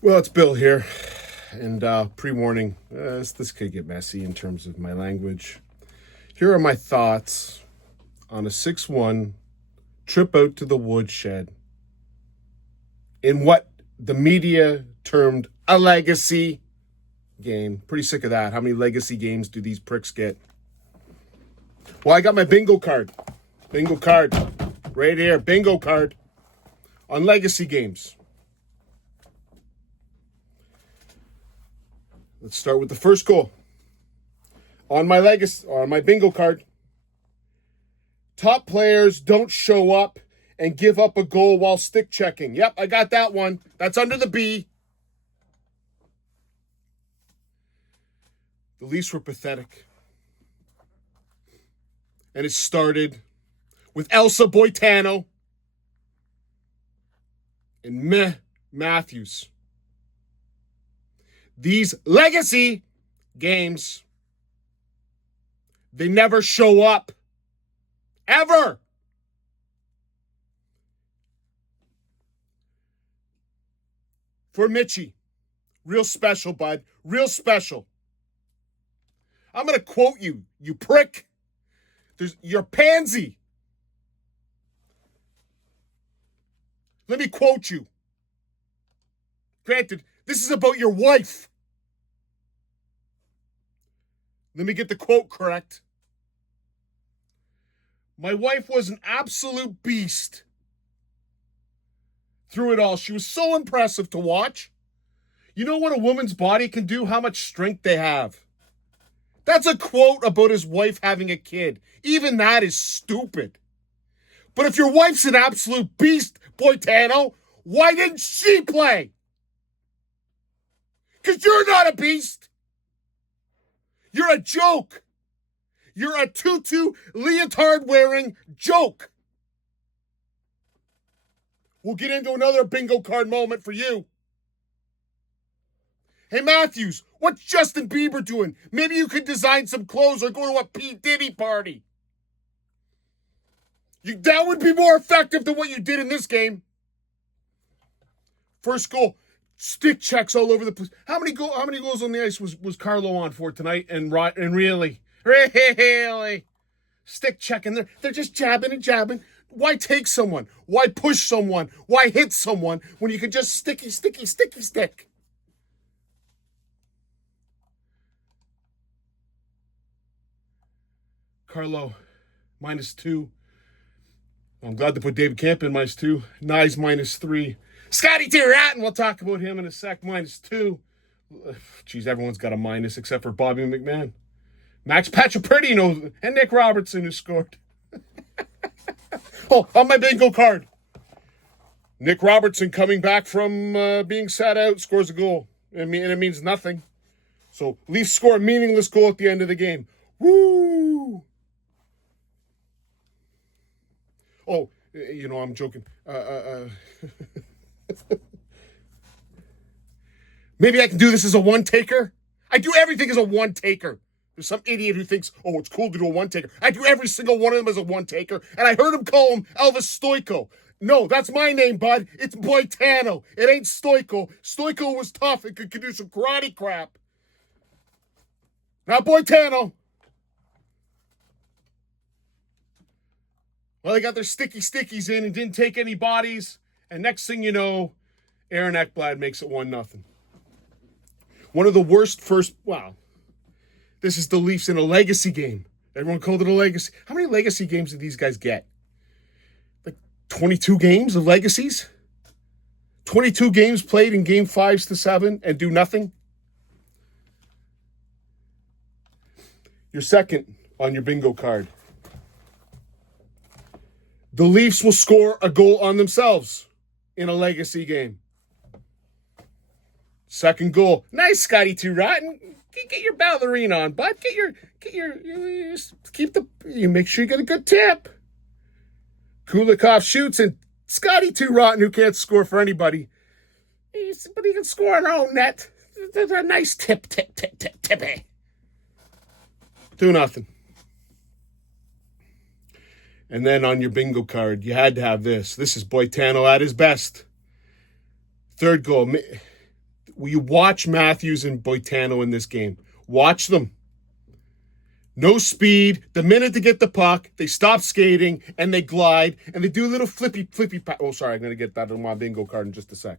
Well, it's Bill here, and pre-warning, this could get messy in terms of my language. Here are my thoughts on a 6-1 trip out to the woodshed in what the media termed a legacy game. Pretty sick of that. How many legacy games do these pricks get? Well, I got my bingo card. Bingo card. Right here. Bingo card on legacy games. Let's start with the first goal. On my bingo card, top players don't show up and give up a goal while stick checking. Yep, I got that one. That's under the B. The Leafs were pathetic. And it started with Elsa Boitano and Matthews. These legacy games, they never show up. Ever. For Mitchie, real special, bud. Real special. I'm going to quote you, you prick. You're pansy. Let me quote you. Granted, this is about your wife. Let me get the quote correct. My wife was an absolute beast through it all. She was so impressive to watch. You know what a woman's body can do? How much strength they have. That's a quote about his wife having a kid. Even that is stupid. But if your wife's an absolute beast, Boitano, why didn't she play? Because you're not a beast. You're a joke. You're a tutu leotard wearing joke. We'll get into another bingo card moment for you. Hey, Matthews, what's Justin Bieber doing? Maybe you could design some clothes or go to a P. Diddy party. That would be more effective than what you did in this game. First goal, stick checks all over the place. How many goals on the ice was Carlo on for tonight? And really, stick checking. They're just jabbing and jabbing. Why take someone? Why push someone? Why hit someone when you can just sticky stick? Carlo, -2. I'm glad to put David Camp in -2. Nyes -3. Scotty Tiratin, we'll talk about him in a sec, -2. Geez, everyone's got a minus except for Bobby McMahon. Max Pacioretty and Nick Robertson, who scored. Oh, on my bingo card. Nick Robertson coming back from being sat out, scores a goal. And it means nothing. So Leafs score a meaningless goal at the end of the game. Woo! Oh, I'm joking. Maybe I can do this as a one-taker? I do everything as a one-taker. There's some idiot who thinks, oh, it's cool to do a one-taker. I do every single one of them as a one-taker, and I heard him call him Elvis Stoico. No, that's my name, bud. It's Boitano. It ain't Stoico. Stoico was tough and could do some karate crap. Now Boitano. Well, they got their stickies in and didn't take any bodies. And next thing you know, Aaron Ekblad makes it 1-0. One of the worst this is the Leafs in a legacy game. Everyone called it a legacy. How many legacy games did these guys get? Like 22 games of legacies? 22 games played in game 5s to 7 and do nothing? Your second on your bingo card. The Leafs will score a goal on themselves in a legacy game. Second goal. Nice, Scotty Tiratin. Get your ballerina on, bud. You make sure you get a good tip. Kulikov shoots, and Scotty Tiratin, who can't score for anybody, but he can score on our own net. There's a nice tippy. 2-0. And then on your bingo card, you had to have this. This is Boitano at his best. Third goal. you watch Matthews and Boitano in this game. Watch them. No speed. The minute they get the puck, they stop skating and they glide and they do a little flippy. Oh, sorry, I'm going to get that on my bingo card in just a sec.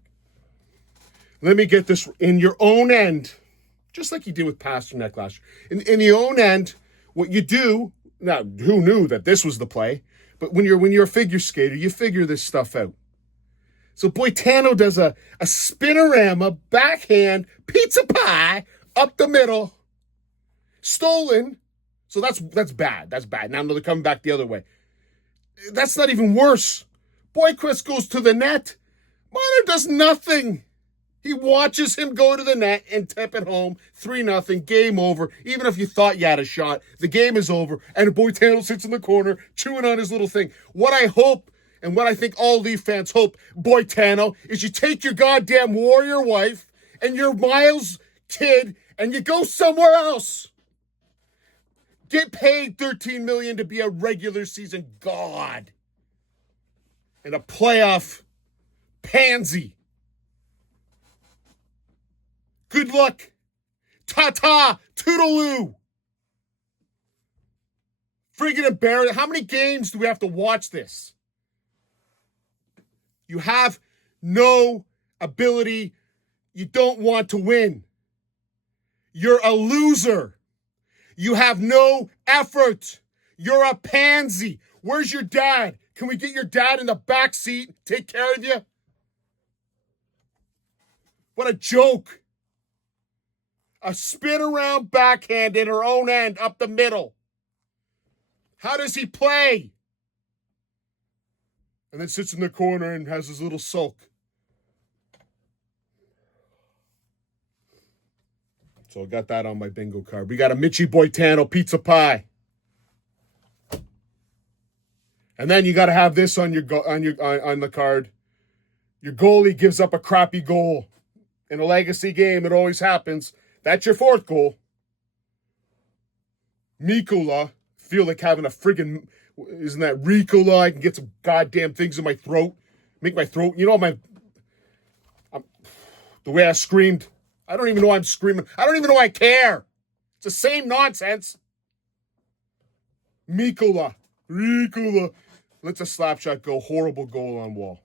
Let me get this in your own end, just like you did with Pasternak last year. In your own end, what you do, now, who knew that this was the play? But when you're a figure skater, you figure this stuff out. So Boitano does a spinorama, backhand, pizza pie, up the middle, stolen. So that's bad. That's bad. Now they're coming back the other way. That's not even worse. Boyquist goes to the net. Marner does nothing. He watches him go to the net and tip it home. 3-0, game over. Even if you thought you had a shot, the game is over. And Boitano sits in the corner, chewing on his little thing. What I hope, and what I think all Leaf fans hope, Boitano, is you take your goddamn warrior wife and your Miles kid and you go somewhere else. Get paid $13 million to be a regular season god. And a playoff pansy. Good luck. Ta-ta. Toodaloo. Friggin' embarrassing. How many games do we have to watch this? You have no ability. You don't want to win. You're a loser. You have no effort. You're a pansy. Where's your dad? Can we get your dad in the back seat? Take care of you? What a joke. A spin around backhand in her own end up the middle. How does he play? And then sits in the corner and has his little sulk. So I got that on my bingo card. We got a Mitchie Boitano pizza pie. And then you got to have this on the card. Your goalie gives up a crappy goal. In a legacy game, it always happens. That's your fourth goal. Mikula, feel like having a friggin', isn't that Ricola? I can get some goddamn things in my throat. Make my throat, the way I screamed. I don't even know I'm screaming. I don't even know I care. It's the same nonsense. Ricola. Let's a slap shot go. Horrible goal on wall.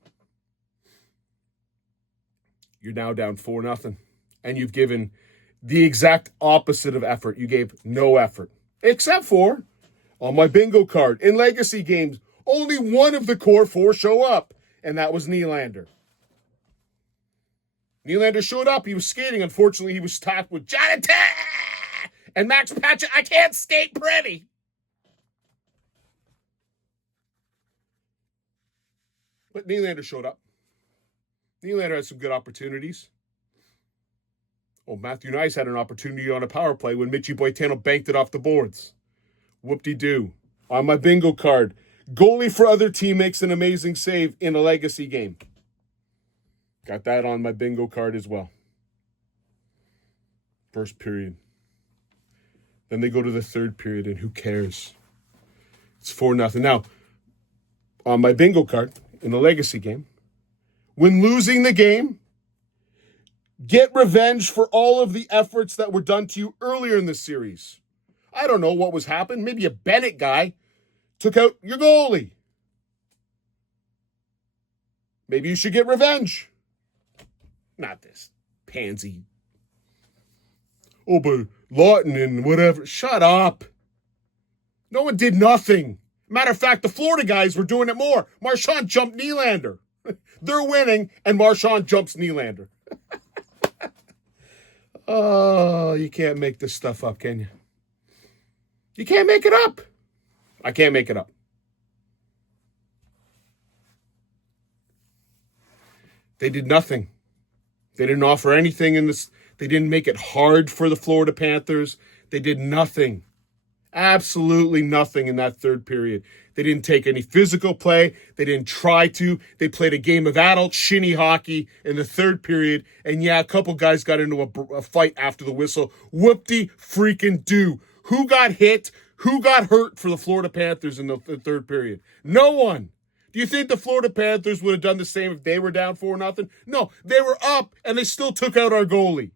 You're now down 4-0. And you've given the exact opposite of effort. You gave no effort. Except for, on my bingo card, in legacy games, only one of the core four show up. And that was Nylander. Nylander showed up. He was skating. Unfortunately, he was tapped with Jonathan and Max Patchett. I can't skate pretty. But Nylander showed up. Nylander had some good opportunities. Oh, Matthew Nice had an opportunity on a power play when Mitchie Boitano banked it off the boards. Whoop-de-doo. On my bingo card, goalie for other team makes an amazing save in a legacy game. Got that on my bingo card as well. First period. Then they go to the third period, and who cares? It's 4-0. Now, on my bingo card, in the legacy game, when losing the game, get revenge for all of the efforts that were done to you earlier in the series. I don't know what was happening. Maybe a Bennett guy took out your goalie. Maybe you should get revenge. Not this pansy. Oh, but Lawton and whatever. Shut up. No one did nothing. Matter of fact, the Florida guys were doing it more. Marchand jumped Nylander. They're winning, and Marchand jumps Nylander. Oh, you can't make this stuff up, can you? You can't make it up. I can't make it up. They did nothing. They didn't offer anything in this. They didn't make it hard for the Florida Panthers. They did nothing. Absolutely nothing in that third period. They didn't take any physical play. They didn't try to. They played a game of adult shinny hockey in the third period. And yeah, a couple guys got into a fight after the whistle. Whoop-de-freaking-do. Who got hit? Who got hurt for the Florida Panthers in the third period? No one. Do you think the Florida Panthers would have done the same if they were down 4-0? No, they were up and they still took out our goalie.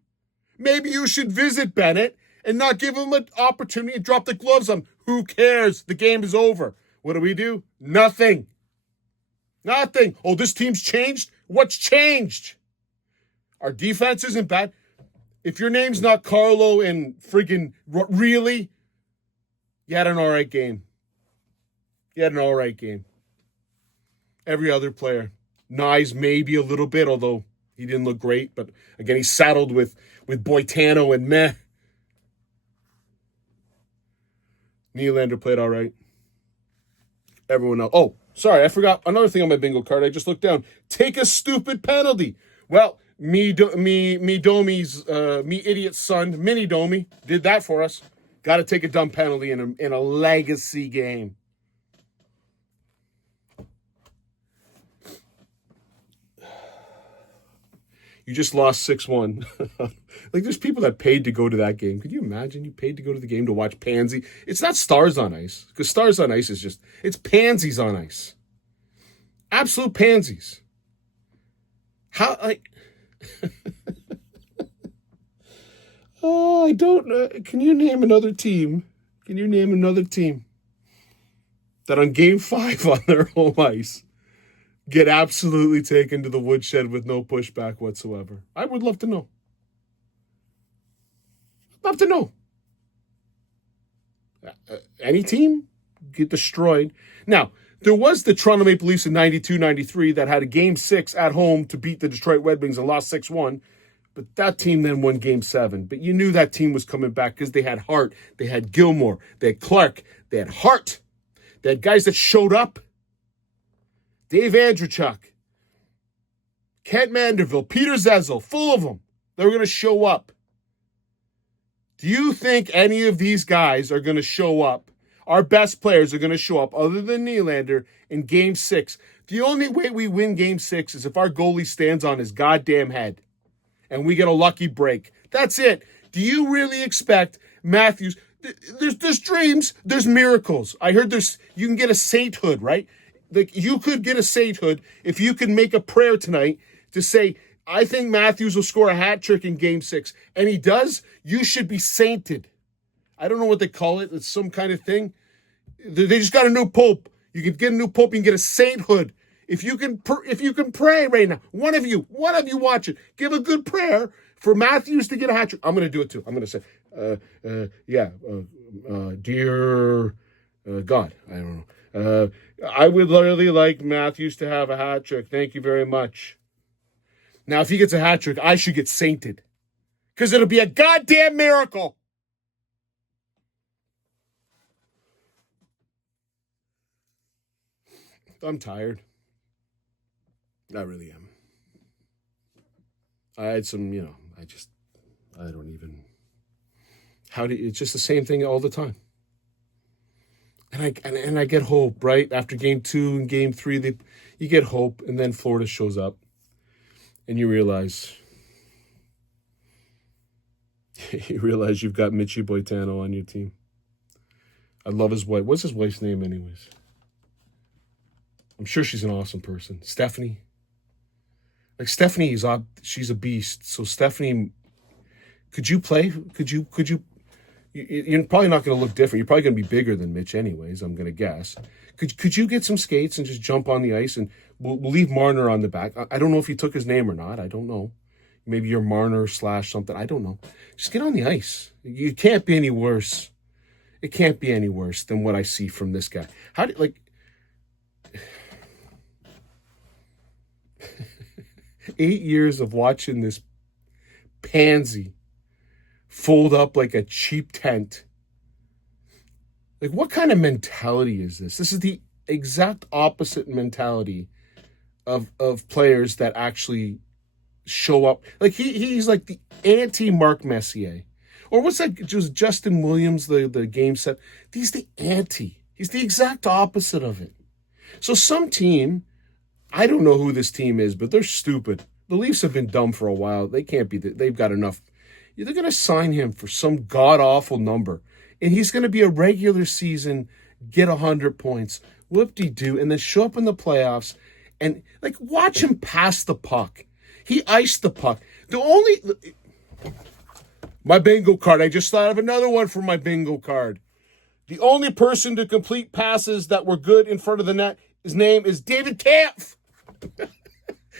Maybe you should visit Bennett and not give him an opportunity to drop the gloves on him. Who cares? The game is over. What do? Nothing. Nothing. Oh, this team's changed? What's changed? Our defense isn't bad. If your name's not Carlo and friggin' really, you had an all right game. Every other player. Nyes maybe a little bit, although he didn't look great. But again, he's saddled with Boitano and meh. Nylander played all right. Everyone else. Oh, sorry, I forgot another thing on my bingo card. I just looked down. Take a stupid penalty. Well, me idiot son, Mini Domi, did that for us. Got to take a dumb penalty in a legacy game. You just lost 6-1. Like, there's people that paid to go to that game. Could you imagine? You paid to go to the game to watch Pansy. It's not Stars on Ice, because Stars on Ice is just, it's Pansies on Ice. Absolute pansies. How, like... Oh, I don't know. Can you name another team? That on Game 5 on their home ice get absolutely taken to the woodshed with no pushback whatsoever? I would love to know. Any team get destroyed. Now, there was the Toronto Maple Leafs in 92-93 that had a Game 6 at home to beat the Detroit Red Wings and lost 6-1. But that team then won Game 7. But you knew that team was coming back because they had heart. They had Gilmore. They had Clark. They had heart. They had guys that showed up. Dave Andrechuk, Kent Manderville, Peter Zezel, full of them. They were going to show up. Do you think any of these guys are going to show up? Our best players are going to show up, other than Nylander, in Game 6. The only way we win Game 6 is if our goalie stands on his goddamn head and we get a lucky break. That's it. Do you really expect Matthews? There's dreams. There's miracles. I heard you can get a sainthood, right? Like, you could get a sainthood if you can make a prayer tonight to say, I think Matthews will score a hat trick in Game 6. And he does. You should be sainted. I don't know what they call it. It's some kind of thing. They just got a new pope. You can get a new pope. You can get a sainthood. If you can pray right now, one of you watch it. Give a good prayer for Matthews to get a hat trick. I'm going to do it too. I'm going to say, dear God, I don't know. I would really like Matthews to have a hat trick. Thank you very much. Now, if he gets a hat trick, I should get sainted. Because it'll be a goddamn miracle. I'm tired. I really am. I had some, I don't even... It's just the same thing all the time. And I get hope, right? After Game 2 and Game 3, you get hope, and then Florida shows up, and you realize you've got Mitchie Boitano on your team. I love his wife. What's his wife's name, anyways? I'm sure she's an awesome person. Stephanie. Like, Stephanie she's a beast. So, Stephanie, could you play? Could you? You're probably not going to look different. You're probably going to be bigger than Mitch anyways, I'm going to guess. Could you get some skates and just jump on the ice? And we'll leave Marner on the back. I don't know if you took his name or not. I don't know. Maybe you're Marner / something. I don't know. Just get on the ice. You can't be any worse. It can't be any worse than what I see from this guy. 8 years of watching this pansy fold up like a cheap tent. Like, what kind of mentality is this? This is the exact opposite mentality of players that actually show up. Like, he's like the anti-Mark Messier. Or what's that? Just Justin Williams, the game set. He's the anti. He's the exact opposite of it. So some team, I don't know who this team is, but they're stupid. The Leafs have been dumb for a while. They can't be. They've got enough. They're going to sign him for some god-awful number. And he's going to be a regular season, get 100 points, whoop-de-doo, and then show up in the playoffs and, like, watch him pass the puck. He iced the puck. My bingo card. I just thought of another one for my bingo card. The only person to complete passes that were good in front of the net, his name is David Kampf.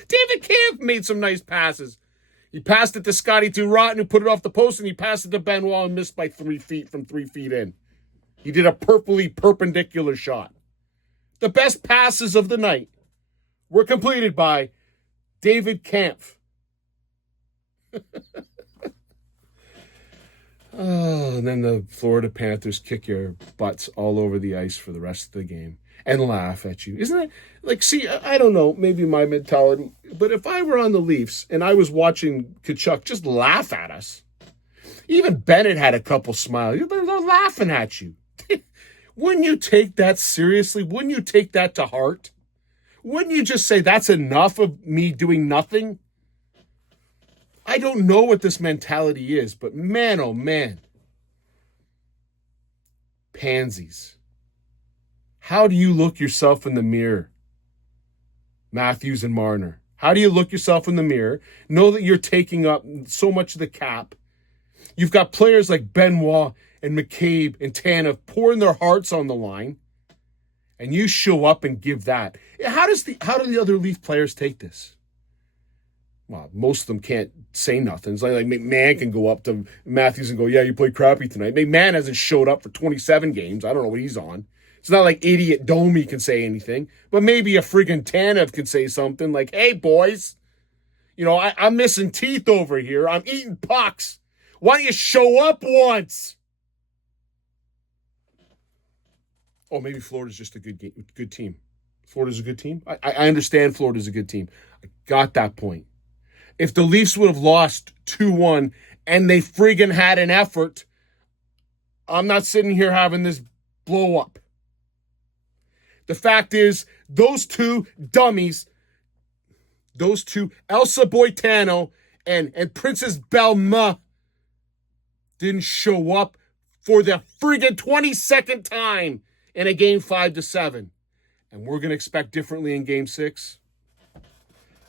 David Kampf made some nice passes. He passed it to Scotty Rotten, who put it off the post, and he passed it to Benoit and missed by 3 feet from 3 feet in. He did a purpley perpendicular shot. The best passes of the night were completed by David Kampf. Oh, and then the Florida Panthers kick your butts all over the ice for the rest of the game and laugh at you. Isn't it? Like, see, I don't know, maybe my mentality, but if I were on the Leafs and I was watching Tkachuk just laugh at us, even Bennett had a couple smiles. They're laughing at you. Wouldn't you take that seriously? Wouldn't you take that to heart? Wouldn't you just say, that's enough of me doing nothing? I don't know what this mentality is, but man, oh man. Pansies. How do you look yourself in the mirror? Matthews and Marner. How do you look yourself in the mirror? Know that you're taking up so much of the cap. You've got players like Benoit and McCabe and Tanev pouring their hearts on the line. And you show up and give that. How do the other Leaf players take this? Well, most of them can't say nothing. It's like McMahon can go up to Matthews and go, yeah, you played crappy tonight. McMahon hasn't showed up for 27 games. I don't know what he's on. It's not like idiot Domi can say anything. But maybe a friggin' Tanev can say something like, hey, boys, I'm missing teeth over here. I'm eating pucks. Why don't you show up once? Oh, maybe Florida's just a good team. Florida's a good team? I understand Florida's a good team. I got that point. If the Leafs would have lost 2-1 and they friggin' had an effort, I'm not sitting here having this blow up. The fact is, those two dummies, those two, Elsa Boitano and Princess Belma, didn't show up for the friggin' 22nd time in a game 5-7. And we're going to expect differently in game 6.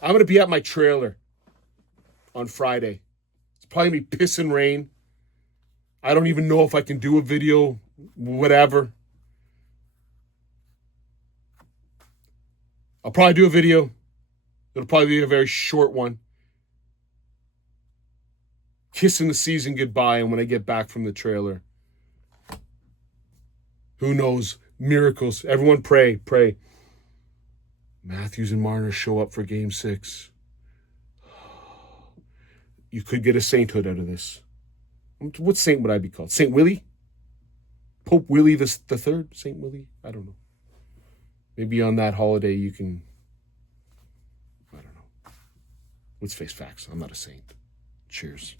I'm going to be at my trailer on Friday. It's probably going to be pissing rain. I don't even know if I can do a video, whatever. I'll probably do a video. It'll probably be a very short one. Kissing the season goodbye, and when I get back from the trailer, who knows? Miracles. Everyone pray. Matthews and Marner show up for game 6. You could get a sainthood out of this. What saint would I be called? Saint Willie? Pope Willie the Third? Saint Willie? I don't know. Maybe on that holiday you can... I don't know. Let's face facts. I'm not a saint. Cheers.